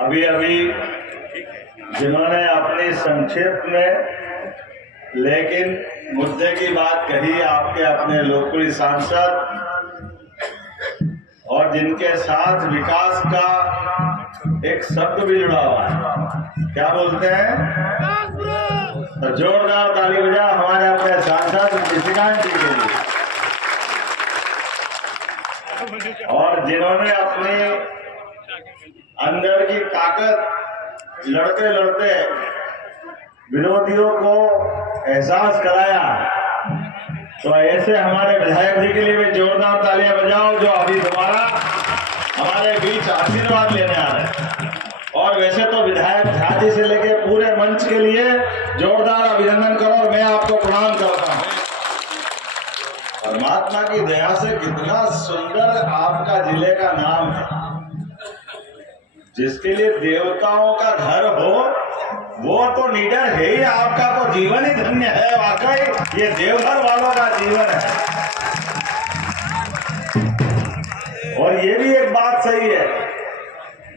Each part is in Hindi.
अभी अभी जिन्होंने अपनी संक्षेप में लेकिन मुद्दे की बात कही, आपके अपने लोकप्रिय सांसद और जिनके साथ विकास का एक शब्द भी जुड़ा हुआ है, क्या बोलते हैं? तो जोरदार ताली बजाओ हमारे अपने सांसद निशिकांत जी के लिए। और जिन्होंने अपने अंदर की ताकत लड़ते लड़ते विरोधियों को एहसास कराया, तो ऐसे हमारे विधायक जी के लिए भी जोरदार तालियां बजाओ, जो अभी दोबारा हमारे बीच आशीर्वाद लेने आ रहे हैं। और वैसे तो विधायक झा जी से लेके पूरे मंच के लिए जोरदार अभिनंदन करो और मैं आपको प्रणाम करता हूं। परमात्मा की दया से कितना सुंदर आपका जिले का नाम है। जिसके लिए देवताओं का घर हो वो तो निडर है ही, आपका तो जीवन ही धन्य है। वाकई ये देवघर वालों का जीवन है। और ये भी एक बात सही है,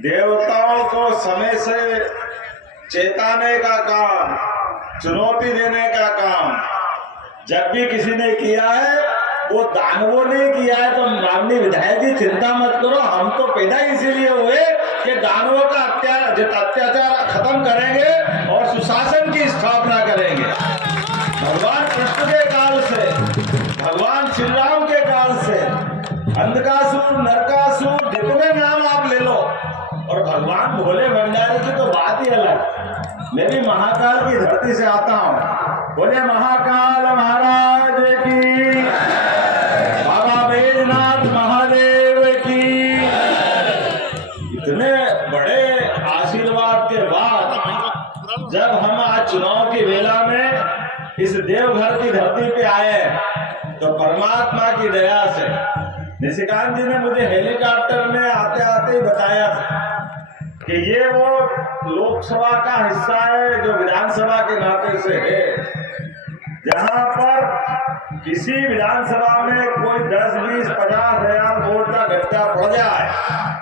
देवताओं को समय से चेताने का काम, चुनौती देने का काम जब भी किसी ने किया है वो दानवों ने किया है। तो माननीय विधायक जी चिंता मत करो, हम तो पैदा इसीलिए हुए कि दानवों का अत्याचार खत्म करेंगे और सुशासन की स्थापना करेंगे। भगवान कृष्ण के काल से, भगवान श्री राम के काल से, अंधकासुर, नरकासुर, जितने नाम आप ले लो, और भगवान भोले भंडारी की तो बात ही अलग। मैं भी महाकाल की धरती से आता हूँ। बोले महाकाल महाराज की, बाबा बैजनाथ महादेव की। इतने बड़े आशीर्वाद के बाद जब हम आज चुनाव की वेला में इस देवघर की धरती पे आए, तो परमात्मा की दया से निशिकांत जी ने मुझे हेलीकॉप्टर में आते आते ही बताया कि ये वो लोकसभा का हिस्सा है जो विधानसभा के नाते से है। जहां पर किसी विधानसभा में कोई 10, 20, 50 हजार वोट का गड्ढा पड़ जाए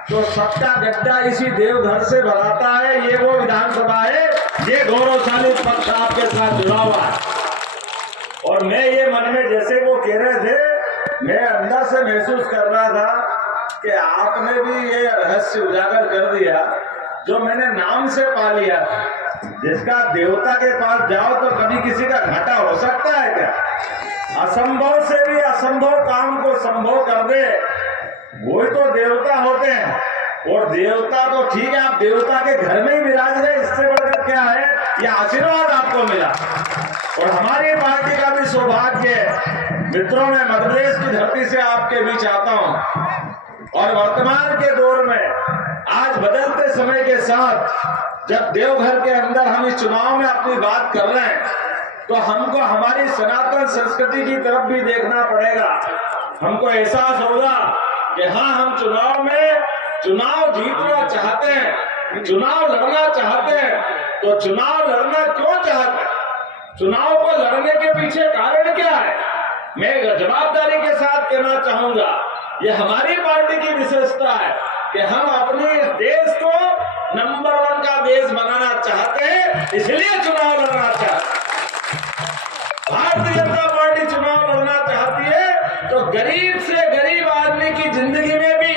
तो सबका गड्ढा इसी देवघर से भराता है। ये वो विधानसभा है, ये गौरवशाली पक्ष आपके साथ जुड़ा हुआ है। और मैं ये मन में जैसे वो कह रहे थे, मैं अंदर से महसूस कर रहा था कि आपने भी ये रहस्य उजागर कर दिया जो मैंने नाम से पा लिया था। जिसका देवता के पास जाओ तो कभी किसी का घाटा हो सकता है क्या? असंभव से भी असंभव काम को संभव कर दे, वो तो देवता होते हैं। और देवता तो ठीक है, आप देवता के घर में ही विराज रहे, इससे बढ़कर क्या है? ये आशीर्वाद आपको मिला। और हमारी पार्टी का भी सौभाग्य है, मित्रों, मैं मध्य प्रदेश की धरती से आपके बीच आता हूं। और वर्तमान के दौर में आज बदलते समय के साथ जब देवघर के अंदर हम इस चुनाव में अपनी बात कर रहे हैं, तो हमको हमारी सनातन संस्कृति की तरफ भी देखना पड़ेगा। हमको एहसास होगा कि हाँ, हम चुनाव में चुनाव जीतना चाहते हैं, चुनाव लड़ना चाहते हैं। तो चुनाव लड़ना क्यों चाहते हैं? चुनाव को लड़ने के पीछे कारण क्या है? मैं जवाबदारी के साथ कहना चाहूंगा, ये हमारी पार्टी की विशेषता है कि हम अपने देश को नंबर 1 का देश बनाना चाहते हैं, इसलिए चुनाव लड़ना चाहते हैं। भारतीय जनता पार्टी चुनाव लड़ना चाहती है तो गरीब से गरीब आदमी की जिंदगी में भी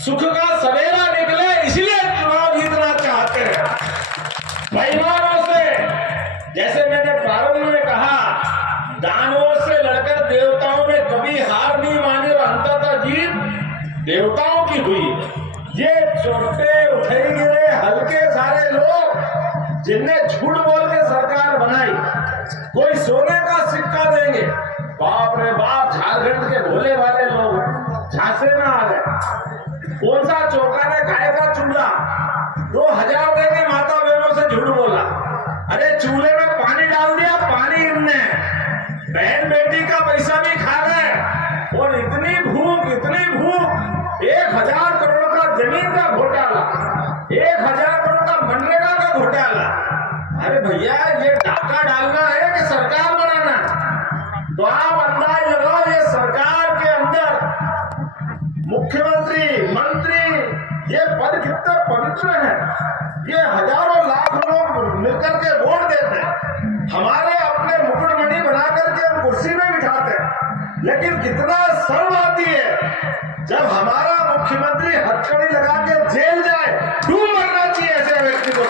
सुख का सवेरा निकले, इसलिए चुनाव जीतना चाहते हैं। बेईमानों से, जैसे मैंने प्रारंभ में कहा, दानवों से लड़कर देवताओं में कभी हार नहीं मानी और अंततः जीत देवताओं की हुई। ये छोटे उठे गिरे हल्के सारे लोग जिनने झूठ बोल के सरकार बनाई, कोई सोने का सिक्का देंगे, बाप रे बाप, झारखंड के भोले वाले लोग झांसे में आ गए। कौन सा चौका ने खाएगा चूल्हा? 2000 देंगे, माता बहनों से झूठ बोला। अरे चूल्हे में पानी डाल दिया, पानी इनने बहन बेटी का पैसा भी खा गए। और इतनी भूख 1000 करोड़ का जमीन का घोटाला, 1000 करोड़ का मनरेगा का घोटाला। अरे भैया, ये डाका डालना है कि सरकार बनाना? तो आप अंदाज लगाओ, ये सरकार के अंदर मुख्यमंत्री मुख्यमंत्री, मंत्री, ये पद कितने पवित्र हैं। ये हजारों लाख लोग मिलकर के वोट देते हैं, हमारे अपने मुकुटमणि बना करके हम कुर्सी में बिठाते हैं। लेकिन कितना शर्म आती है जब हमारा मुख्यमंत्री हथकड़ी लगा के जेल जाए। डूब मरना चाहिए ऐसे व्यक्ति को।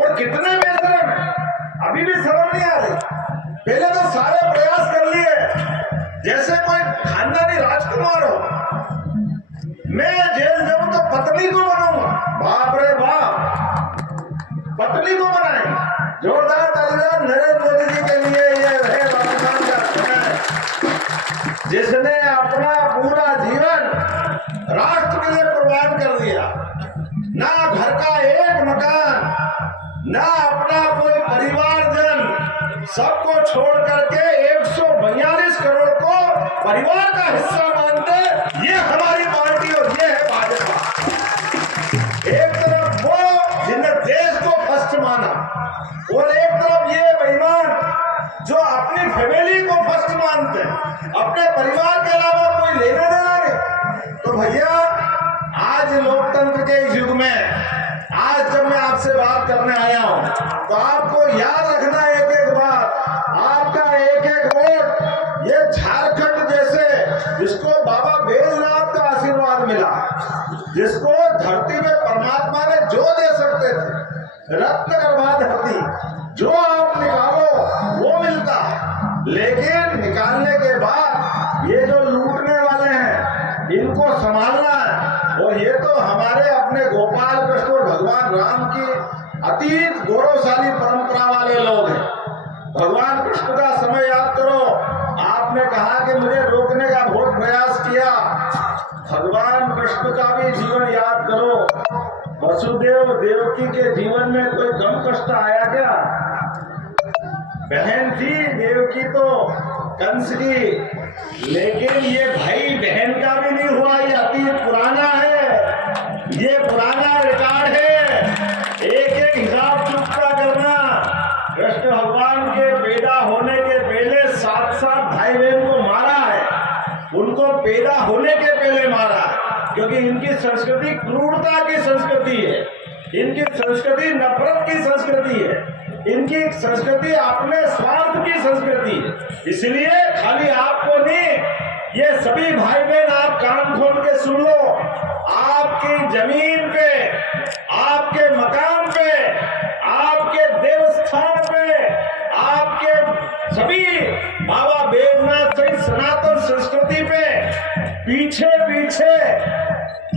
और कितने बेशरम है, अभी भी शर्म नहीं आ रही। पहले तो सारे प्रयास कर लिए जैसे कोई खानदानी राजकुमार हो, मैं जेल जाऊं तो पत्नी को बनाऊंगा। बाप रे बाप, पत्नी को बनाएंगे। जोरदार तालियां नरेंद्र मोदी जी के लिए। ये है वर्तमान का समय जिसने अपना पूरा जीवन राष्ट्र के लिए कुर्बान कर दिया। ना घर का एक मकान, ना अपना कोई परिवारजन, सबको छोड़ करके 142 करोड़ को परिवार का हिस्सा मानते ये हमारी पार्टी और ये है भाजपा। एक तरफ वो जिन्हें देश को फर्स्ट माना और एक तरफ ये बेईमान जो अपनी फैमिली को फर्स्ट मानते हैं, अपने परिवार के अलावा कोई लेना देना नहीं। तो भैया आज लोकतंत्र के इस युग में आज जब मैं आपसे बात करने आया हूं तो आपको याद रखना एक एक बात, आपका एक एक वोट ये झारखंड जैसे जिसको बाबा बैजनाथ का आशीर्वाद मिला, जिसको धरती में परमात्मा ने जो दे सकते थे, रत्न गर्भा धरती, जो आप निकालो वो मिलता है। लेकिन निकालने के बाद ये जो लूटने वाले हैं इनको संभालना है। और ये तो हमारे अपने गोपाल कृष्ण और भगवान राम की अतीत गौरवशाली परंपरा वाले लोग हैं। भगवान कृष्ण का समय याद करो, आपने कहा कि मुझे रोकने का बहुत प्रयास किया। भगवान कृष्ण का भी जीवन याद करो। वसुदेव देवकी के जीवन में कोई गम कष्ट आया क्या? बहन थी देवकी तो कंस की, लेकिन ये भाई बहन का भी नहीं हुआ। ये अतीत पुराना है, ये पुराना रिकॉर्ड है। एक एक हिसाब चुकता करना। कृष्ण भगवान के पैदा होने के पहले 7 भाई बहन को मारा है, उनको पैदा होने के पहले मारा है, क्योंकि इनकी संस्कृति क्रूरता की संस्कृति है, इनकी संस्कृति नफरत की संस्कृति है, इनकी संस्कृति अपने स्वार्थ की संस्कृति है। इसलिए खाली आपको नहीं, ये सभी भाई बहन आप कान खोल के सुन लो। आपकी जमीन पे, आपके मकान पे, आपके देवस्थान पे, आपके सभी बाबा बैजनाथ सहित सनातन संस्कृति पे पीछे पीछे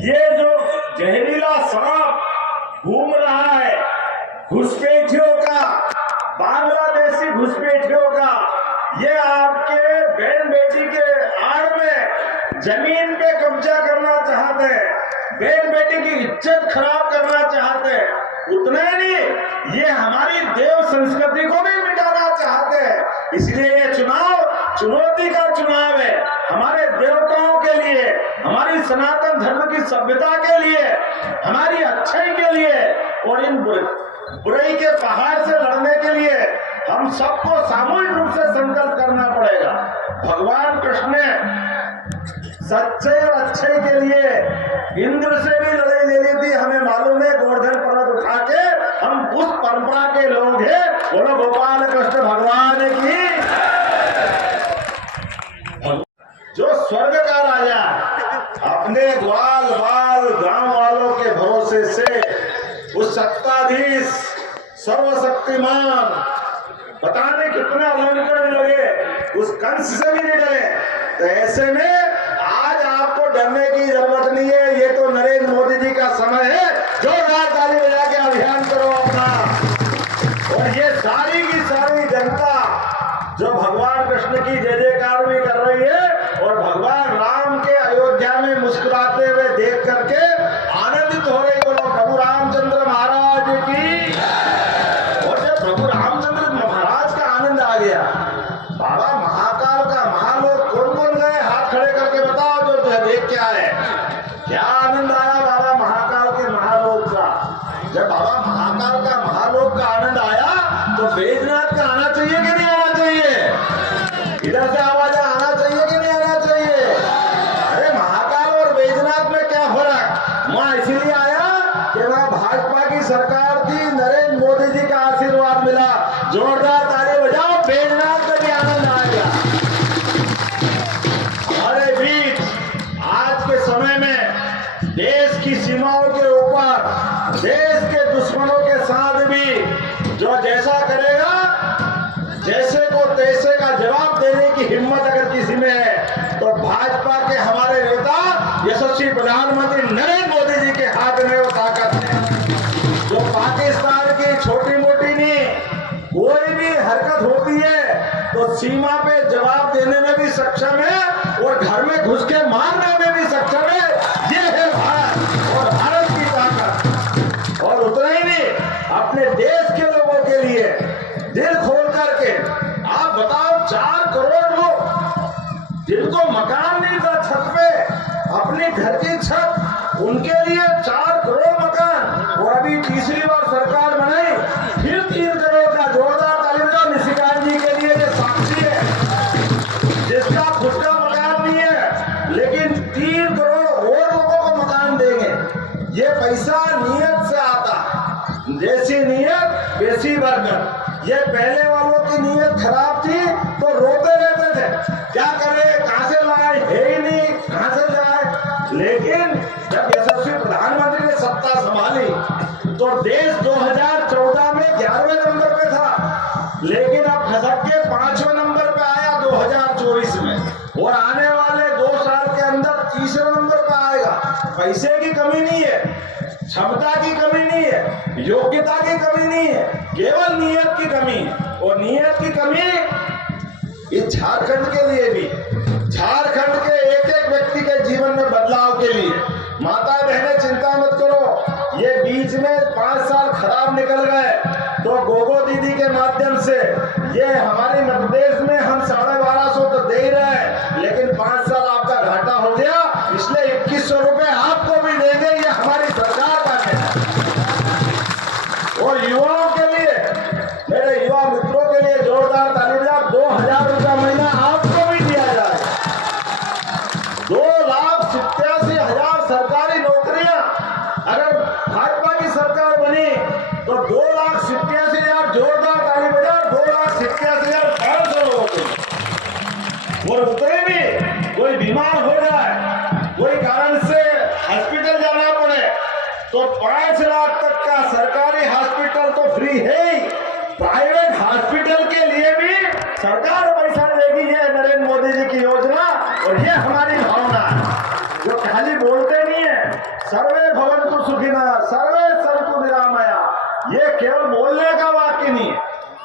ये जो जहरीला सांप घूम रहा है, घुसपैठियों का, बांग्लादेशी घुसपैठियों का, ये आपके बहन बेटी के आड़ में जमीन पे कब्जा करना चाहते हैं, बहन बेटी की इज्जत खराब करना चाहते हैं। उतना नहीं, ये हमारी देव संस्कृति को भी मिटाना चाहते हैं। इसलिए ये चुनाव चुनौती का चुनाव है, हमारे देवताओं के लिए, हमारी सनातन धर्म की सभ्यता के लिए, हमारी अच्छाई के लिए और इन बुराई के पहाड़ से लड़ने के लिए हम सबको सामूहिक रूप से संकल्प करना पड़ेगा। भगवान कृष्ण ने सच्चे और अच्छे के लिए इंद्र से भी लड़ाई ले ली थी, हमें मालूम है। गोवर्धन पर्वत उठा के हम उस परंपरा के लोग हैं। बोलो गोपाल कृष्ण भगवान की। जो स्वर्ग का राजा अपने ग्वाल बाल गांव वालों के भरोसे से उस सत्ताधीश सर्वशक्तिमान बताने कितने अलंकरण लगे, उस कंस से भी नहीं डरे। तो ऐसे में आज आपको डरने की जरूरत नहीं है। ये तो नरेंद्र मोदी जी का समय है। जोरदार ताली बजा के अभियान करो अपना। और ये सारी की सारी जनता जो भगवान कृष्ण की जय जयकार भी कर रही है और भगवान राम के अयोध्या में मुस्कुराते हुए देख करके आनंदित हो रही। बोलो प्रभु रामचंद्र महाराज की। और जब प्रभु रामचंद्र महाराज का आनंद आ गया, बाबा महाकाल का महालोक कौन कौन गए? हाथ खड़े करके बताओ जो देख क्या है। क्या आनंद आया बाबा महाकाल के महालोक का? जब बाबा महाकाल का महालोक का आनंद आया तो बैजनाथ का आना चाहिए कि नहीं आना चाहिए? इधर से आवाज आना चाहिए कि नहीं आना चाहिए? भाजपा के हमारे नेता यशस्वी प्रधानमंत्री नरेंद्र मोदी जी के हाथ में वो ताकत है, जो पाकिस्तान की छोटी मोटी नहीं कोई भी हरकत होती है तो सीमा पे जवाब देने में भी सक्षम है और घर में घुस के मारने में भी सक्षम है। ये है भारत और भारत की ताकत। और उतना ही नहीं, अपने देश के लोगों के लिए दिल खोल करके आप बताओ, 4 करोड़ लोग जिनको मकान नहीं था छत पे, अपने घर की छत, उनके लिए 4 करोड़ मकान। और अभी तीसरी बार सरकार बनाई, फिर 3 करोड़ का जोरदार ताली बजाओ निशिकांत जी के लिए। ये साक्षी है जिसका खुद का मकान नहीं है, लेकिन 3 करोड़ और लोगों को मकान देंगे। ये पैसा नियत से आता, जैसी नियत वैसी बरकत। ये पहले वालों की नियत खराब थी तो रोते रहते थे, क्या करे, कहां से लाए, है ही नहीं, कहां से जाए। लेकिन जब यशस्वी प्रधानमंत्री ने सत्ता संभाली तो देश 2014 में 11वें नंबर पे था, लेकिन अब खसक के 5वें नंबर पे आया 2024 में, और आने वाले 2 साल के अंदर 3रे नंबर पे आएगा। पैसे की कमी नहीं है, क्षमता की कमी नहीं है, योग्यता की कमी नहीं है, केवल नियत की कमी। और नियत की कमी इस झारखंड के लिए भी, झारखंड के एक एक व्यक्ति के जीवन में बदलाव के लिए। माता बहनें चिंता मत करो, ये बीच में 5 साल खराब निकल गए तो गोगो दीदी के माध्यम से ये हमारे मध्य प्रदेश में हम 1250 तो दे ही रहे हैं, लेकिन 5 साल आपका घाटा हो गया, इसलिए 2100 रुपए आपको भी देंगे। ये हमारी सरकार का कहना है। और युवाओं के लिए, मेरे युवा मित्रों के लिए जोरदार ताली बजाओ, 2000 रुपया महीना आपको भी दिया जाए। 2,87,000 सरकारी नौकरियां अगर भाजपा की सरकार बनी तो 2,87,000, जोरदार ताली बजाओ, 2,87,500 लोगों को। और उतरे भी कोई बीमार हो जाए, कोई कारण से हॉस्पिटल जाना पड़े तो 5 लाख तक का सरकारी हॉस्पिटल तो फ्री है ही, प्राइवेट हॉस्पिटल के लिए भी सरकार पैसा देगी। ये नरेंद्र मोदी जी की योजना और ये हमारी भावना है, जो खाली बोलते नहीं है सर्वे भवन्तु सुखिनः सर्वे सन्तु निरामया, ये केवल बोलने का वाक्य नहीं है,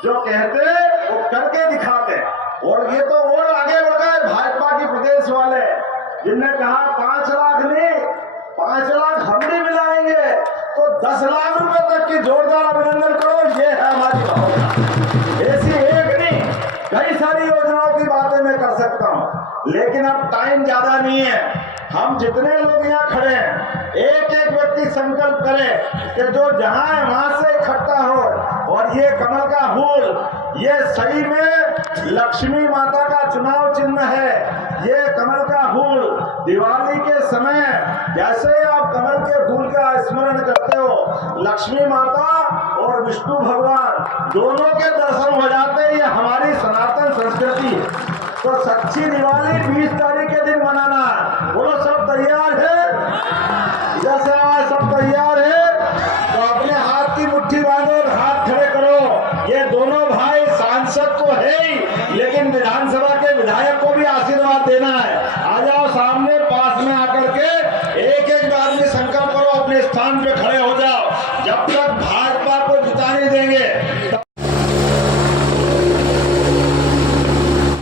जो कहते वो करके दिखाते। और ये तो और आगे बढ़ गए भाजपा की प्रदेश वाले, जिनने कहा 5 लाख नहीं, 5 लाख हम भी मिलाएंगे तो 10 लाख रुपए तक की जोरदार अभिनंदन करो। ये है हमारी भावना। ऐसी एक नहीं, कई सारी योजनाओं की बातें मैं कर सकता हूं, लेकिन अब टाइम ज्यादा नहीं है। हम जितने लोग यहाँ खड़े हैं, एक एक व्यक्ति संकल्प करे कि जो जहां है वहां से इकट्ठा हो। और ये कमल का फूल, ये सही में लक्ष्मी माता का चुनाव चिन्ह है। ये कमल का फूल दिवाली के समय जैसे आप कमल के फूल का स्मरण करते हो, लक्ष्मी माता और विष्णु भगवान दोनों के दर्शन हो जाते हैं। ये हमारी सनातन संस्कृति है। तो सच्ची दिवाली 20 तारीख के दिन मनाना है। बोलो सब तैयार है? इधर से आवाज, सब तैयार है? तो अपने हाथ की मुट्ठी बांधो और हाथ खड़े करो। ये दोनों भाई सांसद तो है ही, लेकिन विधानसभा के विधायक को भी आशीर्वाद देना है। आ जाओ सामने, पास में आकर के एक एक आदमी संकल्प करो, अपने स्थान पे खड़े हो जाओ। जब तक